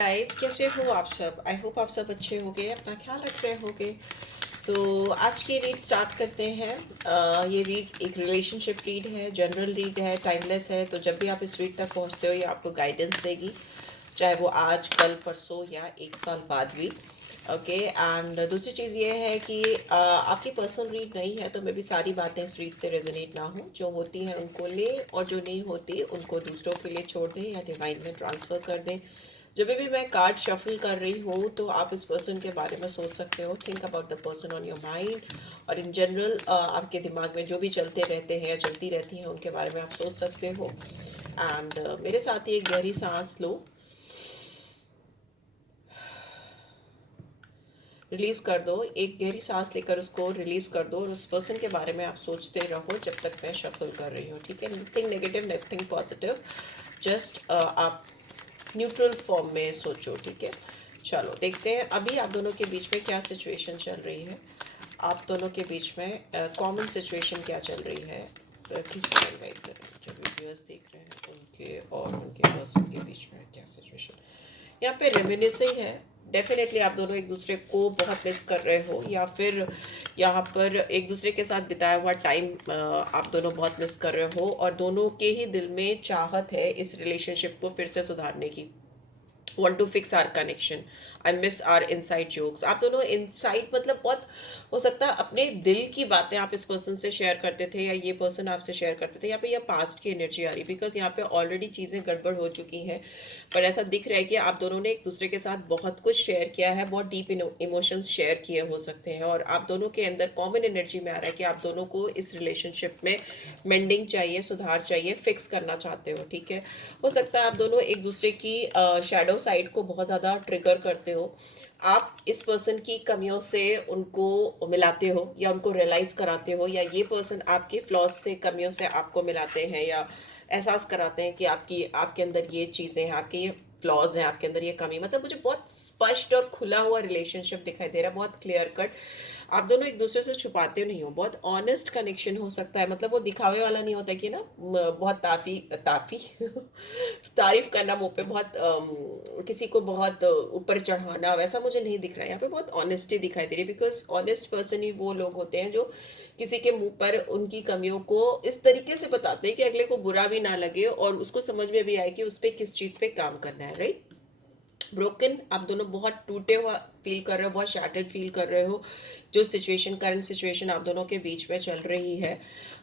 Guys, कैसे हो आप सब? आई होप आप सब अच्छे होंगे, अपना ख्याल रख रहे होंगे। आज की रीड स्टार्ट करते हैं। ये रीड एक रिलेशनशिप रीड है, जनरल रीड है, टाइमलेस है। तो जब भी आप इस रीड तक पहुंचते हो ये आपको गाइडेंस देगी, चाहे वो आज, कल, परसों या एक साल बाद भी। ओके, एंड दूसरी चीज़ ये है कि आपकी पर्सनल रीड नहीं है तो मे भी सारी बातें इस रीड से रेजोनेट ना हो। जो होती हैं उनको ले, और जो नहीं होती उनको दूसरों के लिए छोड़ दें या डिवाइन में ट्रांसफ़र कर दें। जब भी मैं कार्ड शफल कर रही हूँ तो आप इस पर्सन के बारे में सोच सकते हो। Think about the person on your mind, और इन जनरल आपके दिमाग में जो भी चलते रहते हैं या चलती रहती हैं उनके बारे में आप सोच सकते हो। एंड मेरे साथ ही एक गहरी सांस लो, रिलीज कर दो। एक गहरी सांस लेकर उसको रिलीज कर दो, और उस पर्सन के बारे में आप सोचते रहो जब तक मैं शफल कर रही हूँ। ठीक है, nothing negative, nothing positive, just आप न्यूट्रल फॉर्म में सोचो। ठीक है, चलो देखते हैं अभी आप दोनों के बीच में क्या सिचुएशन चल रही है। आप दोनों के बीच में कॉमन सिचुएशन क्या चल रही है, किसको इन्वाइट करें जो व्यूअर्स देख रहे हैं उनके और उनके पर्सन के बीच में क्या सिचुएशन। यहाँ पे रेमिनिसिंग है। डेफिनेटली आप दोनों एक दूसरे को बहुत मिस कर रहे हो, या फिर यहाँ पर एक दूसरे के साथ बिताया हुआ टाइम आप दोनों बहुत मिस कर रहे हो, और दोनों के ही दिल में चाहत है इस रिलेशनशिप को फिर से सुधारने की। want to fix our connection and miss our inside jokes। आप दोनों इनसाइड मतलब बहुत हो सकता है अपने दिल की बातें आप इस पर्सन से शेयर करते थे, या ये पर्सन आपसे शेयर करते थे। यहाँ पे यह पास्ट की एनर्जी आ रही, बिकॉज यहाँ पे ऑलरेडी चीज़ें गड़बड़ हो चुकी हैं। पर ऐसा दिख रहा है कि आप दोनों ने एक दूसरे के साथ बहुत कुछ शेयर किया है, बहुत डीप इमोशंस शेयर किए हो सकते हैं, और आप दोनों के अंदर कॉमन एनर्जी में आ रहा है कि आप दोनों को इस रिलेशनशिप में मेंडिंग चाहिए, सुधार चाहिए, फिक्स करना चाहते हो। ठीक है, हो सकता है आप दोनों एक दूसरे की शैडो साइड को बहुत ज़्यादा ट्रिगर करते हो। आप इस पर्सन की कमियों से उनको मिलाते हो या उनको रियलाइज कराते हो, या ये पर्सन आपके फ्लॉज से, कमियों से आपको मिलाते हैं या एहसास कराते हैं कि आपके अंदर ये चीज़ें हैं, आपके ये फ्लॉज हैं, आपके अंदर ये कमी। मतलब मुझे बहुत स्पष्ट और खुला हुआ रिलेशनशिप दिखाई दे रहा है, बहुत क्लियर कट। आप दोनों एक दूसरे से छुपाते नहीं हो, बहुत ऑनेस्ट कनेक्शन हो सकता है। मतलब वो दिखावे वाला नहीं होता कि ना बहुत ताफी ताफी तारीफ करना मुंह पे, बहुत किसी को बहुत ऊपर चढ़ाना, वैसा मुझे नहीं दिख रहा है। यहाँ पे बहुत ऑनेस्टी दिखाई दे रही है, बिकॉज ऑनेस्ट पर्सन ही वो लोग होते हैं जो किसी के मुंह पर उनकी कमियों को इस तरीके से बताते हैं कि अगले को बुरा भी ना लगे और उसको समझ में भी आए कि उस पर किस चीज़ पे काम करना है। राइट, ब्रोकन, आप दोनों बहुत टूटे हुआ फील कर रहे हो, बहुत शैटर्ड फील कर रहे हो। जो सिचुएशन, करंट सिचुएशन आप दोनों के बीच में चल रही है,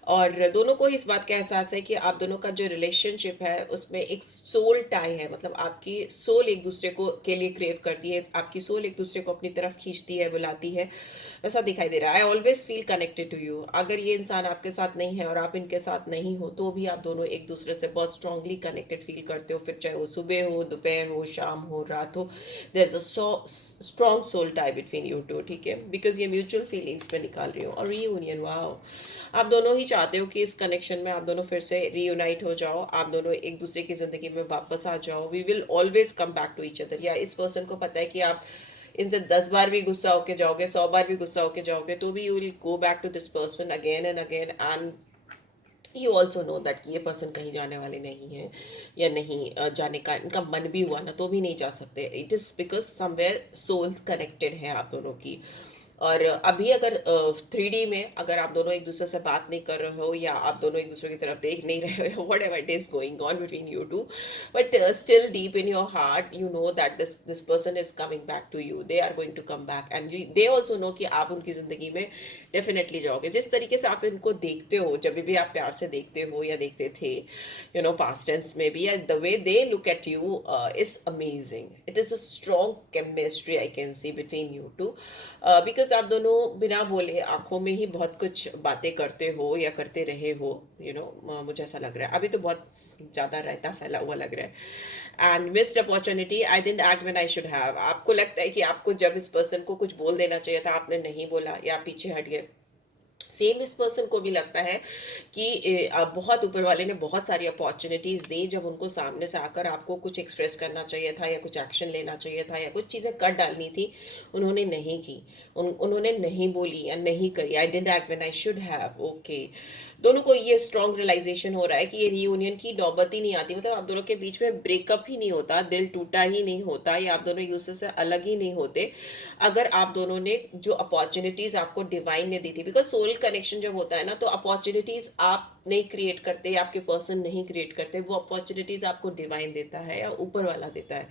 और दोनों को इस बात का एहसास है कि आप दोनों का जो रिलेशनशिप है उसमें एक सोल टाई है। मतलब आपकी सोल एक दूसरे को के लिए क्रेव करती है, आपकी सोल एक दूसरे को अपनी तरफ खींचती है, बुलाती है, वैसा दिखाई दे रहा है। I always feel connected to you. अगर ये इंसान आपके साथ नहीं है और आप इनके साथ नहीं हो तो भी आप दोनों एक दूसरे से बहुत स्ट्रांगली कनेक्टेड फील करते हो, फिर चाहे वो सुबह हो, दोपहर हो, शाम हो, रात हो। There is a strong soul tie between you two. ठीक है, बिकॉज ये म्यूचुअल फीलिंग्स पे निकाल रही हो। और रीयूनियन, वाओ, आप दोनों ही चाहते हो कि इस कनेक्शन में आप दोनों फिर से रीयूनाइट हो जाओ, आप दोनों एक दूसरे की जिंदगी में वापस आ जाओ। We will always come back to each other. या इस पर्सन को पता है कि आप इनसे 10 बार भी गुस्सा होके जाओगे, 100 बार भी गुस्सा होके जाओगे, तो भी you will go back to this person again and again. And you also know that ये पर्सन कहीं जाने वाले नहीं है, या नहीं जाने का इनका मन भी हुआ ना तो भी नहीं जा सकते। It is because somewhere souls connected है आप दोनों की। और अभी अगर 3D में अगर आप दोनों एक दूसरे से बात नहीं कर रहे हो, या आप दोनों एक दूसरे की तरफ देख नहीं रहे हो, whatever it is going on between you two, but still deep in your heart you know that this person is coming back to you, they are going to come back, and they also know कि आप उनकी जिंदगी में definitely जाओगे। जिस तरीके से आप इनको देखते हो, जब भी आप प्यार से देखते हो या देखते थे, यू नो पास्ट टेंस में भी, the way they look at you is amazing. It is a strong chemistry I can see between you two, because आप दोनों बिना बोले आंखों में ही बहुत कुछ बातें करते हो या करते रहे हो। यू नो मुझे ऐसा लग रहा है, अभी तो बहुत ज़्यादा रायता फैला हुआ लग रहा है। And missed opportunity, I didn't act when I should have. आपको लगता है कि आपको जब इस पर्सन को कुछ बोल देना चाहिए था आपने नहीं बोला, या पीछे हट गए। सेम इस पर्सन को भी लगता है कि बहुत ऊपर वाले ने बहुत सारी अपॉर्चुनिटीज दी, जब उनको सामने से आकर आपको कुछ एक्सप्रेस करना चाहिए था, या कुछ एक्शन लेना चाहिए था, या कुछ चीज़ें कर डालनी थी, उन्होंने नहीं की। उन्होंने नहीं बोली या नहीं करी। I didn't act when I should have. Okay, दोनों को ये स्ट्रॉन्ग रियलाइजेशन हो रहा है कि ये रीयूनियन की नौबत ही नहीं आती, मतलब आप दोनों के बीच में ब्रेकअप ही नहीं होता, दिल टूटा ही नहीं होता, या आप दोनों एक दूसरे से अलग ही नहीं होते, अगर आप दोनों ने जो अपॉर्चुनिटीज आपको डिवाइन ने दी थी। बिकॉज सोल कनेक्शन जब होता है ना, तो अपॉर्चुनिटीज आप नहीं क्रिएट करते या आपके पर्सन नहीं क्रिएट करते, वो अपॉर्चुनिटीज आपको डिवाइन देता है या ऊपर वाला देता है।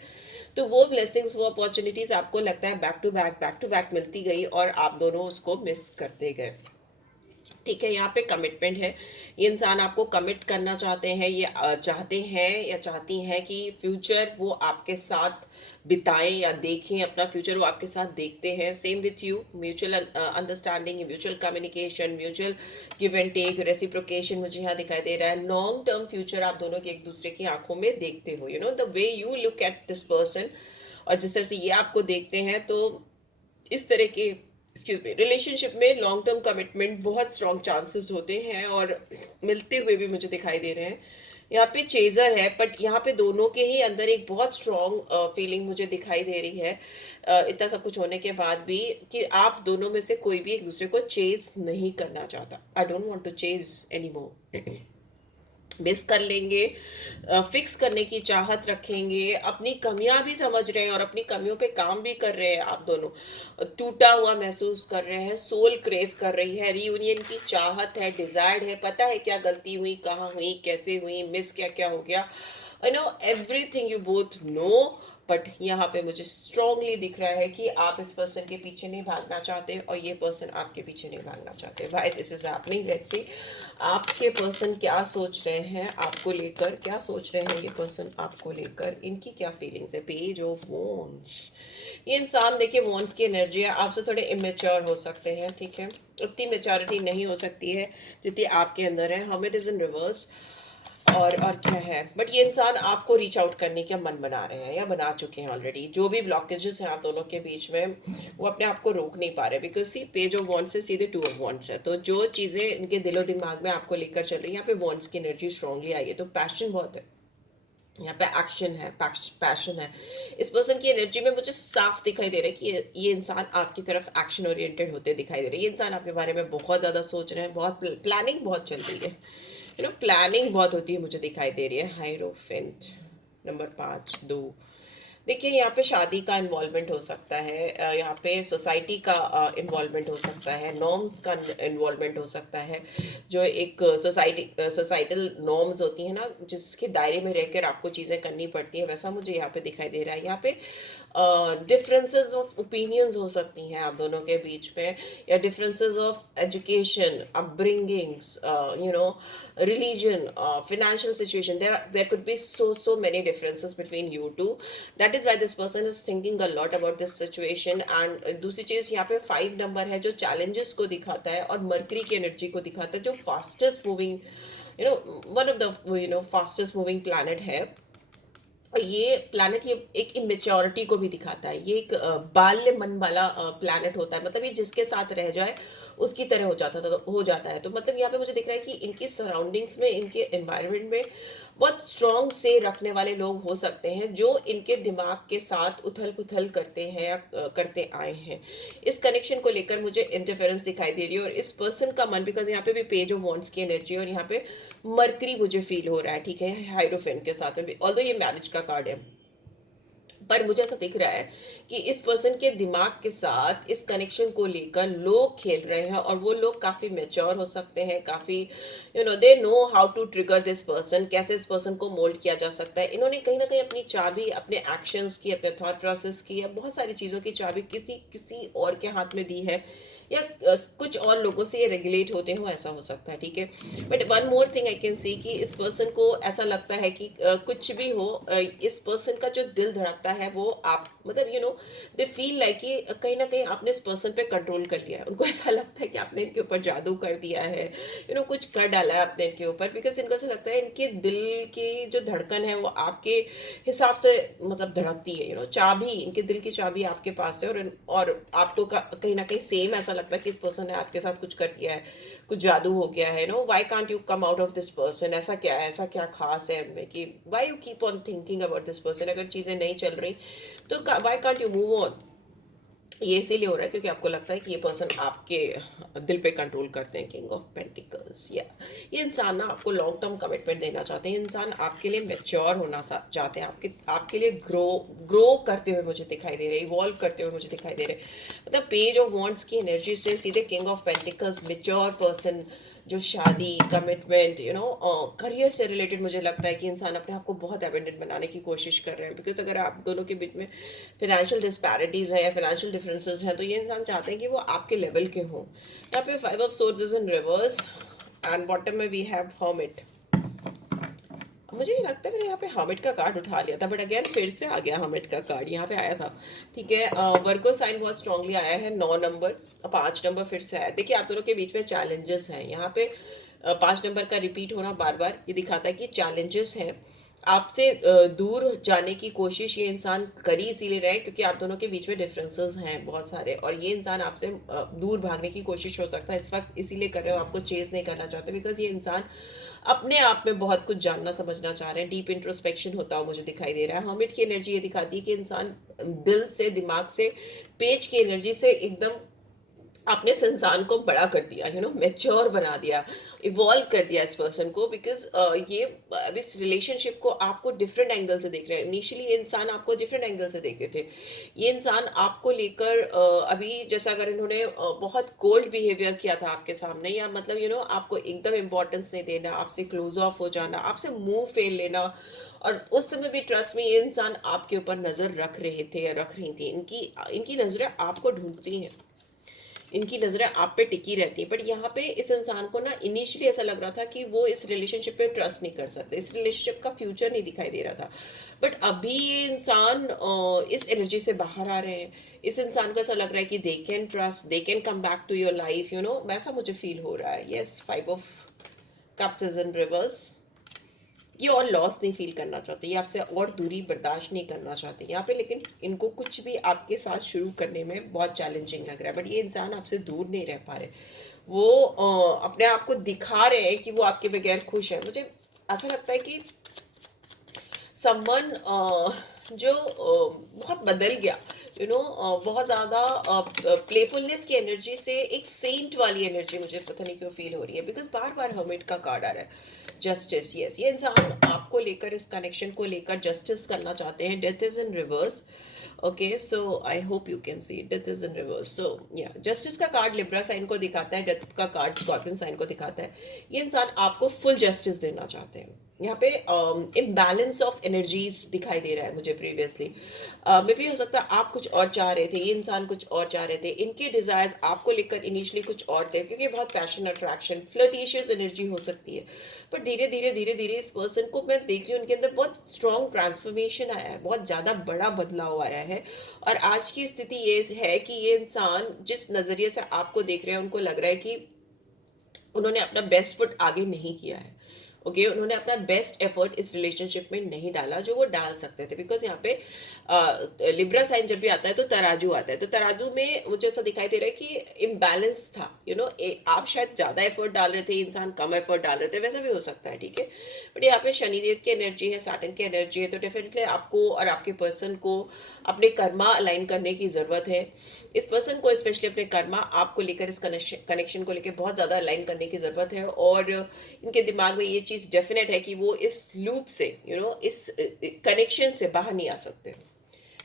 तो वो ब्लेसिंग्स, वो अपॉर्चुनिटीज आपको लगता है बैक टू बैक मिलती गई और आप दोनों उसको मिस करते गए। ठीक है, यहाँ पे कमिटमेंट है, ये इंसान आपको कमिट करना चाहते हैं, ये चाहते हैं या चाहती हैं कि फ्यूचर वो आपके साथ बिताएं या देखें, अपना फ्यूचर वो आपके साथ देखते हैं। Same with you, mutual understanding, mutual communication, mutual give and take, reciprocation मुझे यहाँ दिखाई दे रहा है। लॉन्ग टर्म फ्यूचर आप दोनों के एक दूसरे की आंखों में देखते हो, you know the way you look at this person, और जिस तरह से ये आपको देखते हैं, तो इस तरह के एक्सक्यूज मी रिलेशनशिप में लॉन्ग टर्म कमिटमेंट बहुत स्ट्रॉन्ग चांसेस होते हैं और मिलते हुए भी मुझे दिखाई दे रहे हैं। यहाँ पे चेजर है, बट यहाँ पे दोनों के ही अंदर एक बहुत स्ट्रॉन्ग फीलिंग मुझे दिखाई दे रही है, इतना सब कुछ होने के बाद भी, कि आप दोनों में से कोई भी एक दूसरे को चेज नहीं करना चाहता। I don't want to chase any more, miss कर लेंगे, फिक्स करने की चाहत रखेंगे, अपनी कमियां भी समझ रहे हैं और अपनी कमियों पे काम भी कर रहे हैं। आप दोनों टूटा हुआ महसूस कर रहे हैं, सोल क्रेव कर रही है, रीयूनियन की चाहत है, डिजायर्ड है, पता है क्या गलती हुई, कहाँ हुई, कैसे हुई, मिस क्या क्या हो गया, you know everything you both know. But यहाँ पे मुझे स्ट्रांगली दिख रहा है कि आप इस पर्सन के पीछे नहीं भागना चाहते और ये पर्सन आपके पीछे नहीं भागना चाहते। Why this is happening, let's see आपके पर्सन क्या सोच रहे हैं आपको लेकर, क्या सोच रहे हैं ये पर्सन आपको लेकर, इनकी क्या फीलिंग्स है। पेज ऑफ वॉन्ड्स, ये इंसान देखिए वॉन्ड्स की एनर्जी है, आपसे थोड़े इमेच्योर हो सकते हैं, ठीक है, उतनी मेच्योरिटी नहीं हो सकती है जितनी आपके अंदर है। हम इट इज इन रिवर्स, और क्या है, बट ये इंसान आपको रीच आउट करने का मन बना रहे हैं या बना चुके हैं ऑलरेडी। जो भी ब्लॉकेजेस हैं आप दोनों के बीच में, वो अपने आप को रोक नहीं पा रहे, because see page of wants से सीधे टू ऑफ वॉन्ट्स है। तो जो चीज़ें इनके दिलो दिमाग में आपको लेकर चल रही है, यहाँ पे वॉन्ट्स की एनर्जी स्ट्रांगली आई है, तो पैशन बहुत है यहाँ पे, एक्शन है, पैशन है। इस पर्सन की एनर्जी में मुझे साफ दिखाई दे रहा है कि ये इंसान आपकी तरफ एक्शन ओरिएंटेड होते दिखाई दे रहे हैं। ये इंसान आपके बारे में बहुत ज़्यादा सोच रहे हैं, बहुत प्लानिंग बहुत चल रही है, यू नो प्लानिंग बहुत होती है मुझे दिखाई दे रही है। हायरोफेंट नंबर 5 2, देखिए यहाँ पे शादी का इन्वॉल्वमेंट हो सकता है, यहाँ पे सोसाइटी का इन्वॉल्वमेंट हो सकता है, नॉर्म्स का इन्वॉल्वमेंट हो सकता है, जो एक सोसाइटल नॉर्म्स होती है ना, जिसके दायरे में रहकर आपको चीज़ें करनी पड़ती हैं, वैसा मुझे यहाँ पे दिखाई दे रहा है। यहाँ पे डिफरेंसेस ऑफ ओपिनियंस हो सकती हैं आप दोनों के बीच में, या differences of education, upbringings, you know religion, financial situation. There could be so many differences between you two. That is why this person is thinking a lot about this situation. And दूसरी चीज यहाँ पे 5 number है, जो challenges को दिखाता है और मरकरी की एनर्जी को दिखाता है, जो fastest moving, you know one of the fastest moving planet है। ये प्लैनेट ये एक इमेच्योरिटी को भी दिखाता है, ये एक बाल्य मन वाला प्लैनेट होता है, मतलब ये जिसके साथ रह जाए उसकी तरह हो जाता है। तो मतलब यहाँ पे मुझे दिख रहा है कि इनकी सराउंडिंग्स में, इनके एनवायरनमेंट में बहुत स्ट्रॉन्ग से रखने वाले लोग हो सकते हैं, जो इनके दिमाग के साथ उथल पुथल करते हैं या करते आए हैं। इस कनेक्शन को लेकर मुझे इंटरफेरेंस दिखाई दे रही है, और इस पर्सन का मन, बिकॉज यहाँ पे भी पेज ऑफ वॉन्ड्स की एनर्जी और यहाँ पे मरकरी मुझे फील हो रहा है, ठीक है, हाइरोफेन के साथ में भी, ऑल्दो ये मैरिज का कार्ड है, पर मुझे ऐसा दिख रहा है कि इस पर्सन के दिमाग के साथ इस कनेक्शन को लेकर लोग खेल रहे हैं, और वो लोग काफी मेच्योर हो सकते हैं, काफी they know how to trigger this person, कैसे इस पर्सन को मोल्ड किया जा सकता है। इन्होंने कहीं ना कहीं अपनी चाबी अपने एक्शंस की, अपने थॉट प्रोसेस की, या बहुत सारी चीजों की चाबी किसी किसी और के हाथ में दी है, या कुछ और लोगों से ये रेगुलेट होते हो, ऐसा हो सकता है, ठीक है। But one more thing I can सी कि इस पर्सन को ऐसा लगता है कि कुछ भी हो, इस पर्सन का जो दिल धड़कता है वो आप, मतलब दे फील लाइक कि कहीं ना कहीं आपने इस पर्सन पे कंट्रोल कर लिया है। उनको ऐसा लगता है कि आपने इनके ऊपर जादू कर दिया है, कुछ कर डाला है आपने इनके ऊपर, बिकॉज इनको ऐसा लगता है इनके दिल की जो धड़कन है वो आपके हिसाब से मतलब धड़कती है, चाबी, इनके दिल की चाबी आपके पास है, और आपको कहीं ना कहीं सेम ऐसा लगता है कि इस पर्सन ने आपके साथ कुछ कर दिया है, कुछ जादू हो गया है। Why can't you come out of this person, ऐसा क्या है, ऐसा क्या खास है इनमें कि why you keep on thinking about this person. अगर चीजें नहीं चल रही तो why can't you move on, ये इसीलिए हो रहा है क्योंकि आपको लगता है कि ये पर्सन आपके दिल पे कंट्रोल करते हैं। किंग ऑफ पेंटिकल्स, या ये इंसान ना आपको लॉन्ग टर्म कमिटमेंट देना चाहते हैं। इंसान आपके लिए मैच्योर होना चाहते हैं, आपके लिए ग्रो करते हुए मुझे दिखाई दे रहे हैं, इवॉल्व करते हुए मुझे दिखाई दे रहे हैं। मतलब पेज ऑफ वॉन्ट्स की एनर्जी से सीधे king of pentacles, mature person, जो शादी, कमिटमेंट, करियर से रिलेटेड मुझे लगता है कि इंसान अपने आप को बहुत एबेंडेंट बनाने की कोशिश कर रहे हैं। बिकॉज अगर आप दोनों के बीच में फिनेंशियल डिस्पैरिटीज हैं या फिनेंशियल डिफरेंसेस हैं, तो ये इंसान चाहते हैं कि वो आपके लेवल के हों। यहाँ पे 5 of swords is in reverse and bottom में वी हैव हर्मिट। मुझे ये लगता है मैंने यहाँ पे हर्मिट का कार्ड उठा लिया था, बट अगेन फिर से आ गया हर्मिट का कार्ड, यहाँ पे आया था। ठीक है, वर्गो साइन बहुत स्ट्रांगली आया है, 9 नंबर, 5 नंबर फिर से आया। देखिए आप दोनों के बीच में चैलेंजेस हैं यहाँ पे। 5 नंबर का रिपीट होना बार बार ये दिखाता है कि चैलेंजेस हैं। आपसे दूर जाने की कोशिश ये इंसान कर ही इसीलिए रहे क्योंकि आप दोनों के बीच में डिफरेंसेस हैं बहुत सारे, और ये इंसान आपसे दूर भागने की कोशिश हो सकता है इस वक्त इसीलिए कर रहे हो, आपको चेज नहीं करना चाहते। बिकॉज ये इंसान अपने आप में बहुत कुछ जानना समझना चाह रहे हैं, डीप इंट्रोस्पेक्शन होता हुआ मुझे दिखाई दे रहा है। हर्मिट की एनर्जी ये दिखाती है कि इंसान दिल से, दिमाग से, पेज की एनर्जी से एकदम आपने इस इंसान को बड़ा कर दिया, मैच्योर बना दिया, इवॉल्व कर दिया इस पर्सन को। बिकॉज ये अब इस रिलेशनशिप को आपको डिफरेंट एंगल से देख रहे हैं। इनिशियली ये इंसान आपको डिफरेंट एंगल से देखते थे। ये इंसान आपको लेकर अभी जैसा अगर इन्होंने बहुत कोल्ड बिहेवियर किया था आपके सामने, या मतलब आपको एकदम इम्पोर्टेंस नहीं देना, आपसे क्लोज ऑफ हो जाना, आपसे मुंह फेर लेना, और उस समय भी ट्रस्ट में ये इंसान आपके ऊपर नजर रख रहे थे या रख रही थी। इनकी इनकी नजरें आपको ढूंढती हैं, इनकी नजरें आप पे टिकी रहती है। बट यहाँ पे इस इंसान को ना इनिशियली ऐसा लग रहा था कि वो इस रिलेशनशिप पे ट्रस्ट नहीं कर सकते, इस रिलेशनशिप का फ्यूचर नहीं दिखाई दे रहा था। बट अभी ये इंसान इस एनर्जी से बाहर आ रहे हैं। इस इंसान को ऐसा लग रहा है कि they can trust, they can come back to your life, वैसा मुझे फील हो रहा है। Yes, 5 of cups is in reverse. ये और लॉस नहीं फील करना चाहते, ये आपसे और दूरी बर्दाश्त नहीं करना चाहते यहाँ पे। लेकिन इनको कुछ भी आपके साथ शुरू करने में बहुत चैलेंजिंग लग रहा है। बट ये इंसान आपसे दूर नहीं रह पा रहे, वो अपने आप को दिखा रहे हैं कि वो आपके बगैर खुश है। मुझे ऐसा लगता है कि समवन जो बहुत बदल गया, बहुत ज़्यादा प्लेफुलनेस की एनर्जी से एक सेंट वाली एनर्जी मुझे पता नहीं क्यों फील हो रही है। बिकॉज बार बार हर्मिट का कार्ड आ रहा है, जस्टिस। यस, ये इंसान आपको लेकर, इस कनेक्शन को लेकर जस्टिस करना चाहते हैं। Death is in reverse. Okay, so I hope you can see death is in reverse. So या जस्टिस का कार्ड लिब्रा साइन को दिखाता है, डेथ का कार्ड स्कॉर्पियन साइन को दिखाता है। ये इंसान आपको फुल जस्टिस देना चाहते हैं। यहाँ पे इम्बैलेंस ऑफ एनर्जीज दिखाई दे रहा है मुझे प्रीवियसली। मे भी हो सकता है आप कुछ और चाह रहे थे, ये इंसान कुछ और चाह रहे थे। इनके डिजायर्स आपको लेकर इनिशियली कुछ और थे, क्योंकि बहुत पैशन, अट्रैक्शन, फ्लर्टिशियस एनर्जी हो सकती है। पर धीरे धीरे धीरे धीरे इस पर्सन को मैं देख रही हूँ, उनके अंदर बहुत स्ट्रॉन्ग ट्रांसफॉर्मेशन आया है, बहुत ज़्यादा बड़ा बदलाव आया है। और आज की स्थिति ये है कि ये इंसान जिस नज़रिए से आपको देख रहे हैं, उनको लग रहा है कि उन्होंने अपना बेस्ट फुट आगे नहीं किया है। ओके, उन्होंने अपना बेस्ट एफर्ट इस रिलेशनशिप में नहीं डाला जो वो डाल सकते थे। बिकॉज यहाँ पे लिब्रा साइन जब भी आता है तो तराजू आता है, तो तराजू में मुझे ऐसा दिखाई दे रहा है कि इम्बैलेंस था। आप शायद ज़्यादा एफर्ट डाल रहे थे, इंसान कम एफर्ट डाल रहे थे, वैसा भी हो सकता है। ठीक है, बट यहाँ पे शनिदेव की एनर्जी है, सैटर्न की एनर्जी है, तो डेफिनेटली आपको और आपके पर्सन को अपने कर्मा अलाइन करने की ज़रूरत है। इस पर्सन को स्पेशली अपने कर्मा आपको लेकर, इस कनेक्शन को लेकर बहुत ज़्यादा अलाइन करने की ज़रूरत है। और इनके दिमाग में ये चीज़ डेफिनेट है कि वो इस लूप से, इस कनेक्शन से बाहर नहीं आ सकते।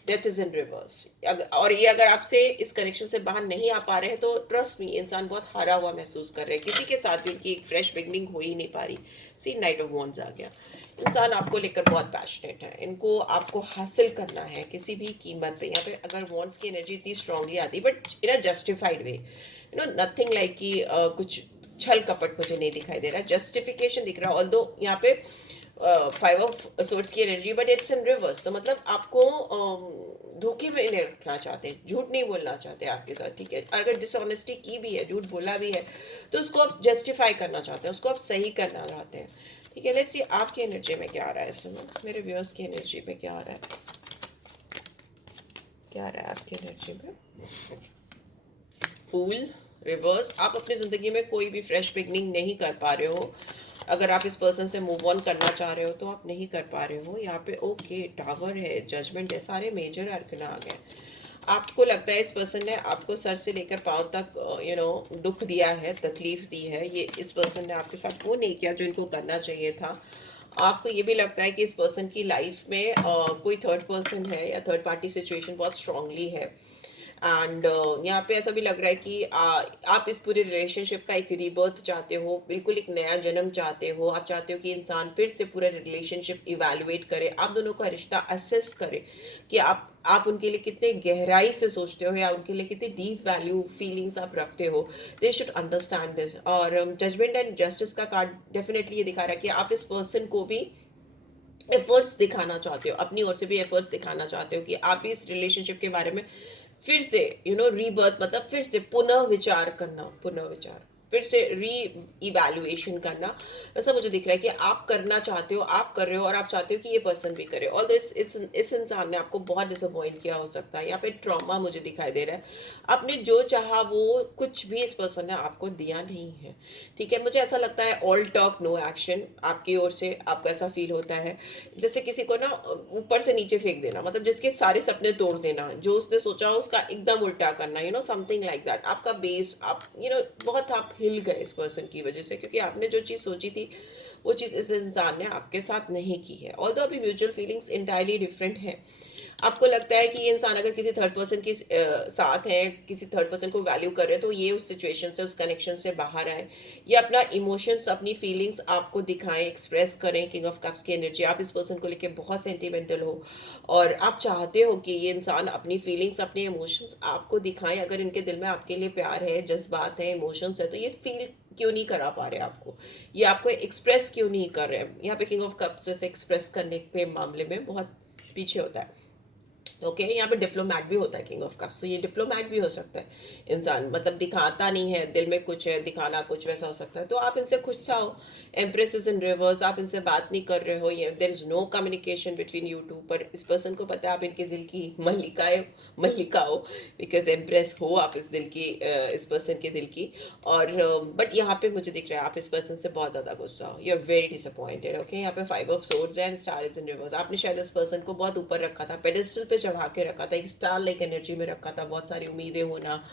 Death is in reverse. और ये अगर आपसे इस कनेक्शन से बाहर नहीं आ पा रहे हैं तो ट्रस्ट मी, इंसान बहुत हारा हुआ महसूस कर रहे हैं। किसी के साथ भी उनकी एक फ्रेश बिगनिंग हो ही नहीं पा रही। सी, नाइट ऑफ वॉन्ड्स आ गया। इंसान आपको लेकर बहुत पैशनेट है, इनको आपको हासिल करना है किसी भी कीमत पे। यहाँ पे अगर वॉन्ड्स की एनर्जी इतनी स्ट्रांगली आती, but in a justified way, nothing like कि कुछ छल कपट मुझे नहीं दिखाई दे रहा, जस्टिफिकेशन दिख रहा है। ऑल्दो यहाँ पे 5 ऑफ सोर्ड्स की energy, but it's in reverse. तो मतलब आपको धोखे में नहीं रखना चाहते, झूठ नहीं बोलना चाहते आपके साथ। ठीक है, अगर डिसऑनेस्टी की भी है, झूठ बोला भी है, तो उसको आप जस्टिफाई करना चाहते हैं, उसको आप सही करना चाहते हैं। ठीक है, लेट्स सी आपकी एनर्जी में क्या आ रहा है इस समय, मेरे व्यूअर्स की एनर्जी में क्या आ रहा है, क्या आ रहा है आपकी एनर्जी में। फूल रिवर्स। आप अपनी जिंदगी में कोई भी फ्रेश बिगनिंग नहीं कर पा रहे हो। अगर आप इस पर्सन से मूव ऑन करना चाह रहे हो तो आप नहीं कर पा रहे हो। यहाँ पे ओके, टावर है, जजमेंट है, सारे मेजर अर्कना आ गए। आपको लगता है इस पर्सन ने आपको सर से लेकर पाँव तक दुख दिया है, तकलीफ दी है। ये इस पर्सन ने आपके साथ वो नहीं किया जो इनको करना चाहिए था। आपको ये भी लगता है कि इस पर्सन की लाइफ में कोई थर्ड पर्सन है या थर्ड पार्टी सिचुएशन बहुत स्ट्रांगली है। एंड यहाँ पे ऐसा भी लग रहा है कि आप इस पूरे रिलेशनशिप का एक रीबर्थ चाहते हो, बिल्कुल एक नया जन्म चाहते हो। आप चाहते हो कि इंसान फिर से पूरा रिलेशनशिप इवैल्यूएट करे, आप दोनों का रिश्ता असेस करे कि आप उनके लिए कितने गहराई से सोचते हो या उनके लिए कितने डीप वैल्यू फीलिंग्स आप रखते हो। They should understand this. और जजमेंट एंड जस्टिस का कार्ड डेफिनेटली ये दिखा रहा है कि आप इस पर्सन को भी एफर्ट्स दिखाना चाहते हो, अपनी ओर से भी एफर्ट्स दिखाना चाहते हो कि आप इस रिलेशनशिप के बारे में फिर से रीबर्थ, मतलब फिर से पुनः विचार करना, पुनः विचार, फिर से री इवैल्यूएशन करना। ऐसा मुझे दिख रहा है कि आप करना चाहते हो, आप कर रहे हो और आप चाहते हो कि ये पर्सन भी करे। ऑल दिस इस इंसान ने आपको बहुत डिसअपॉइंट किया हो सकता है। यहाँ पे ट्रॉमा मुझे दिखाई दे रहा है। आपने जो चाहा वो कुछ भी इस पर्सन ने आपको दिया नहीं है। ठीक है, मुझे ऐसा लगता है ऑल टॉक नो एक्शन आपकी ओर से आपको ऐसा फील होता है जैसे किसी को ना ऊपर से नीचे फेंक देना, मतलब जिसके सारे सपने तोड़ देना, जो उसने सोचा उसका एकदम उल्टा करना, समथिंग लाइक दैट। आपका बेस, आप बहुत आप हिल गए इस पर्सन की वजह से, क्योंकि आपने जो चीज़ सोची थी वो चीज़ इस इंसान ने आपके साथ नहीं की है। ऑल्दो अभी म्यूचुअल फीलिंग्स इंटायरली डिफरेंट है। आपको लगता है कि ये इंसान अगर किसी थर्ड पर्सन के साथ है, किसी थर्ड पर्सन को वैल्यू कर रहे हैं, तो ये उस सिचुएशन से, उस कनेक्शन से बाहर आए, ये अपना इमोशंस, अपनी फीलिंग्स आपको दिखाएं, एक्सप्रेस करें। किंग ऑफ कप्स की एनर्जी, आप इस पर्सन को लेके बहुत सेंटिमेंटल हो और आप चाहते हो कि ये इंसान अपनी फीलिंग्स, अपने इमोशंस आपको दिखाएं। अगर इनके दिल में आपके लिए प्यार है, जज्बात है, इमोशंस है, तो ये फील क्यों नहीं करा पा रहे आपको, ये आपको एक्सप्रेस क्यों नहीं कर रहे हैं। यहाँ पे किंग ऑफ कप्स जैसे एक्सप्रेस करने के मामले में बहुत पीछे होता है। ओके, यहाँ पे डिप्लोमैट भी होता है किंग ऑफ कप्स, तो ये डिप्लोमैट भी हो सकता है इंसान, मतलब दिखाता नहीं है, दिल में कुछ है, दिखाना कुछ, वैसा हो सकता है। तो आप इनसे खुश सा हो। एम्प्रेस इज इन रिवर्स, आप इनसे बात नहीं कर रहे हो, ये there is no communication between you two, पर इस पर्सन को पता है आप इनके दिल की मल्लिका हो, बिकॉज एम्प्रेस हो आप इस दिल की, इस पर्सन के दिल की। और बट यहाँ पे मुझे दिख रहा है आप इस पर्सन से बहुत ज़्यादा गुस्सा हो, you are very disappointed. Okay, यहाँ पे 5 of swords and star is in reverse. आपने शायद इस पर्सन को बहुत ऊपर रखा था, पेडेस्टल पे चढ़ा के रखा था, एक स्टार लाइक एनर्जी में रखा था, बहुत सारी उम्मीदें होना,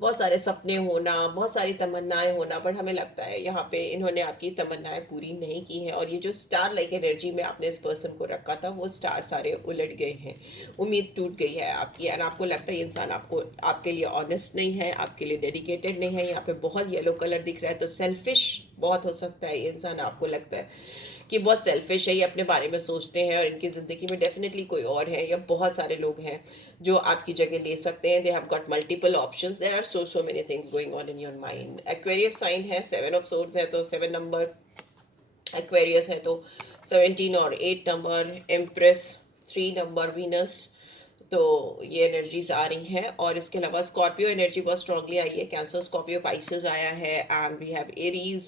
बहुत सारे सपने होना, बहुत सारी तमन्नाएं होना, बट हमें लगता है यहाँ पे इन्होंने आपकी तमन्नाएं पूरी नहीं की हैं। और ये जो स्टार लाइक एनर्जी में आपने इस पर्सन को रखा था, वो स्टार सारे उलट गए हैं, उम्मीद टूट गई है आपकी। और आपको लगता है ये इंसान आपके लिए ऑनेस्ट नहीं है, आपके लिए डेडिकेटेड नहीं है। यहाँ पे बहुत येलो कलर दिख रहा है, तो सेल्फिश बहुत हो सकता है ये इंसान। आपको लगता है कि बहुत सेल्फिश है, ये अपने बारे में सोचते हैं और इनकी ज़िंदगी में डेफिनेटली कोई और है या बहुत सारे लोग हैं जो आपकी जगह ले सकते हैं। They have got multiple options, there are so many things going on in your mind. Aquarius sign है, 7 ऑफ सोर्ड्स है, तो 7 नंबर एक्वेरियस है, तो 17 और 8 नंबर, एम्प्रेस 3 नंबर, वीनस, तो ये एनर्जीज आ रही हैं। और इसके अलावा स्कॉर्पियो एनर्जी बहुत स्ट्रांगली आई है, कैंसर, स्कॉर्पियो, पाइसेस आया है, and we have Aries,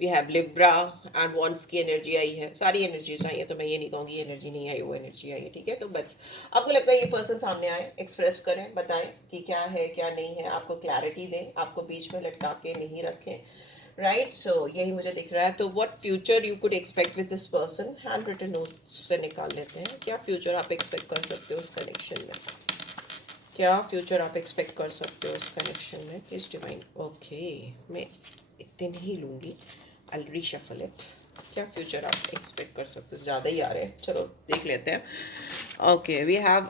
we have Libra and wants की एनर्जी आई है। सारी एनर्जीज आई है, तो मैं ये नहीं कहूँगी ये एनर्जी नहीं आई, वो एनर्जी आई है। ठीक है, तो बस आपको लगता है ये पर्सन सामने आए, एक्सप्रेस करें, बताएं कि क्या है क्या नहीं है, आपको क्लैरिटी दें, आपको बीच में लटका के नहीं रखें। राइट, सो यही मुझे दिख रहा है। तो what future you could expect with this person, hand written notes से निकाल लेते हैं। क्या फ्यूचर आप एक्सपेक्ट कर सकते हो उस कनेक्शन में, क्या फ्यूचर आप एक्सपेक्ट कर सकते हो उस कनेक्शन में, प्लीज डिवाइन। ओके, मैं इतने नहीं लूँगी, आई विल रीशफल इट। क्या फ्यूचर आप एक्सपेक्ट कर सकते हो, ज़्यादा ही आ रहे हैं, चलो देख लेते हैं। ओके, वी हैव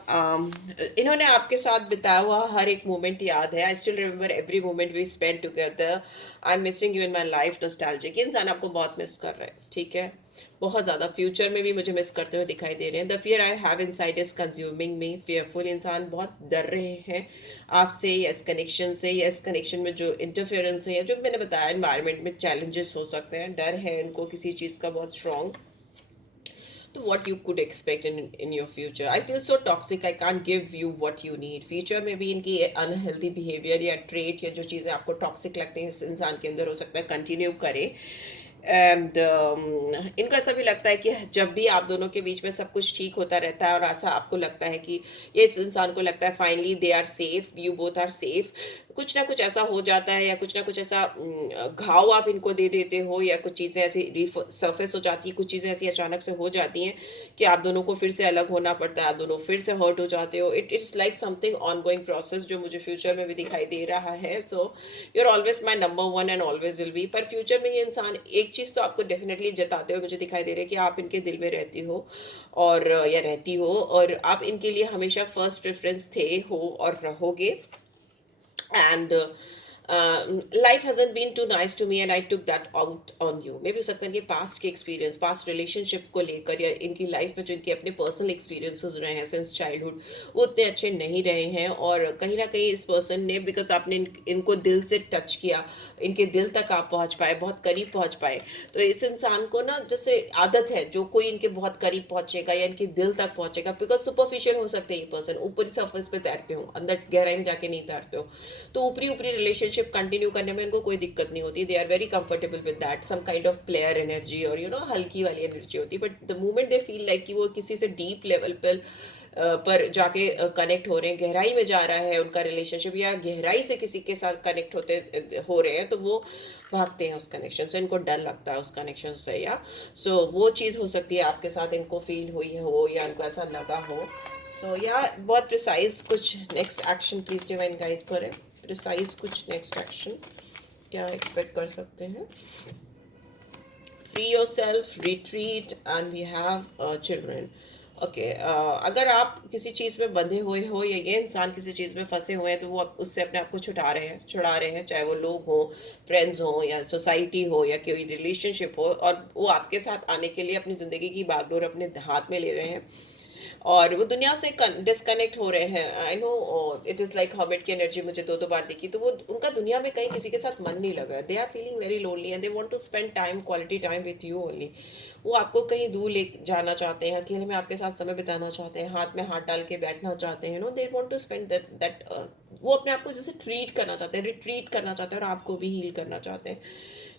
इन्होंने आपके साथ बिताया हुआ हर एक मोमेंट याद है। I still remember every moment we spend together, I am missing you in my life, nostalgic. ये इंसान आपको बहुत मिस कर रहा है, ठीक है, बहुत ज़्यादा। फ्यूचर में भी मुझे मिस करते हुए दिखाई दे रहे हैं। The fear I have inside is consuming me, fearful इंसान बहुत डर रहे हैं आपसे, या इस कनेक्शन से, या इस कनेक्शन में जो इंटरफेरेंस है, या जो मैंने बताया एनवायरनमेंट में चैलेंजेस हो सकते हैं, डर है इनको किसी चीज़ का बहुत स्ट्रॉन्ग। तो what you could expect in your future, I feel so toxic, I can't give you what you need। Future में भी इनकी अनहेल्दी बिहेवियर या ट्रेट या जो चीज़ें आपको टॉक्सिक लगती हैं इस इंसान के अंदर, हो सकता है कंटिन्यू करे। एंड इनको ऐसा भी लगता है कि जब भी आप दोनों के बीच में सब कुछ ठीक होता रहता है और ऐसा आपको लगता है कि ये इस इंसान को लगता है finally they are safe, you both are safe, कुछ ना कुछ ऐसा हो जाता है या कुछ ना कुछ ऐसा घाव आप इनको दे देते हो या कुछ चीज़ें ऐसी सरफेस हो जाती है, कुछ चीज़ें ऐसी अचानक से हो जाती हैं कि आप दोनों को फिर से अलग होना पड़ता है, आप दोनों फिर से हर्ट हो जाते हो। It is like something ongoing process जो मुझे फ्यूचर में भी दिखाई दे रहा है। So you are always my number one and always will be. पर फ्यूचर में ये इंसान एक चीज़ तो आपको डेफिनेटली जताते हुए मुझे दिखाई दे रहा है कि आप इनके दिल में रहती हो और या रहती हो, और आप इनके लिए हमेशा फर्स्ट प्रेफरेंस थे, हो और रहोगे। And life hasn't been too nice to me and I took that out on you. मे भी हो सकता है कि पास्ट के एक्सपीरियंस, पास्ट रिलेशनशिप को लेकर या इनकी लाइफ में जो इनके अपने पर्सनल एक्सपीरियंसेस रहे हैं सिंस चाइल्डहुड, वो उतने अच्छे नहीं रहे हैं, और कहीं ना कहीं इस पर्सन ने, बिकॉज आपने इनको दिल से टच किया, इनके दिल तक आप पहुंच पाए, बहुत करीब पहुंच पाए, तो इस इंसान को ना जैसे आदत है, जो कोई इनके बहुत करीब पहुंचेगा या इनके दिल तक पहुंचेगा, बिकॉज सुपरफिशियल हो सकते हैं ये पर्सन, ऊपरी सरफेस पे तैरते हो, अंदर गहराई में जाके नहीं तैरते हो, तो ऊपरी ऊपरी रिलेशनशिप कंटिन्यू करने में इनको कोई दिक्कत नहीं होती। They are very comfortable with that, some kind of player energy और हल्की वाली एनर्जी होती है। But the moment they feel like कि वो किसी से डीप लेवल पर जाके कनेक्ट हो रहे हैं, गहराई में जा रहा है उनका रिलेशनशिप, या गहराई से किसी के साथ कनेक्ट हो रहे हैं, तो वो भागते हैं उस कनेक्शन से, इनको डर लगता है उस कनेक्शन से, या वो चीज़ हो सकती है आपके साथ इनको फील हुई हो या इनको ऐसा लगा हो। या बहुत प्रिसाइज कुछ next action please divine guide करें, प्रिसाइज कुछ नेक्स्ट एक्शन क्या एक्सपेक्ट कर सकते हैं। Free yourself, retreat, and we have children. Okay, अगर आप किसी चीज़ में बंधे हुए हो या ये इंसान किसी चीज़ में फंसे हुए हैं, तो वो उससे अपने आप को छुड़ा रहे हैं, चाहे वो लोग हो, फ्रेंड्स हो या सोसाइटी हो या कोई रिलेशनशिप हो, और वो आपके साथ आने के लिए अपनी ज़िंदगी की बागडोर अपने हाथ में ले रहे हैं और वो दुनिया से डिस्कनेक्ट हो रहे हैं। I know it is like hermit की एनर्जी मुझे दो बार दिखी, तो वो उनका दुनिया में कहीं किसी के साथ मन नहीं लग रहा, they are feeling very lonely and they want to spend time, quality time with you only. वो आपको कहीं दूर ले जाना चाहते हैं, अकेले में आपके साथ समय बिताना चाहते हैं, हाथ में हाथ डाल के बैठना चाहते हैं, they want to spend that वो अपने आप को जैसे ट्रीट करना चाहते हैं, रिट्रीट करना चाहते हैं, और आपको भी हील करना चाहते हैं।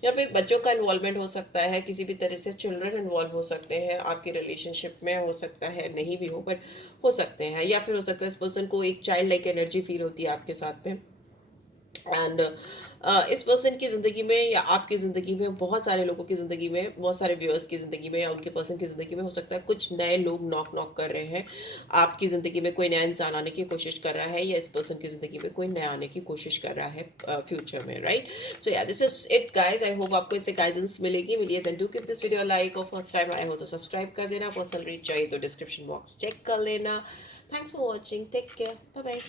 या फिर बच्चों का इन्वॉल्वमेंट हो सकता है, किसी भी तरह से चिल्ड्रन इन्वॉल्व हो सकते हैं आपकी रिलेशनशिप में, हो सकता है नहीं भी हो बट हो सकते हैं, या फिर हो सकता है इस पर्सन को एक चाइल्ड लाइक एनर्जी फील होती है आपके साथ में। एंड इस पर्सन की ज़िंदगी में या आपकी ज़िंदगी में, बहुत सारे लोगों की ज़िंदगी में, बहुत सारे व्यूअर्स की ज़िंदगी में या उनके पर्सन की ज़िंदगी में हो सकता है कुछ नए लोग नॉक नॉक कर रहे हैं, आपकी ज़िंदगी में कोई नया इंसान आने की कोशिश कर रहा है, या इस पर्सन की ज़िंदगी में कोई नया आने की कोशिश कर रहा है फ्यूचर में, राइट। सो या this is it guys, I hope आपको इससे गाइडेंस मिली है। Then do give this video like, और फर्स्ट टाइम आए हो तो सब्सक्राइब कर देना, पर्सनल रीच चाहिए तो डिस्क्रिप्शन बॉक्स चेक कर लेना। Thanks for watching, take care, bye bye.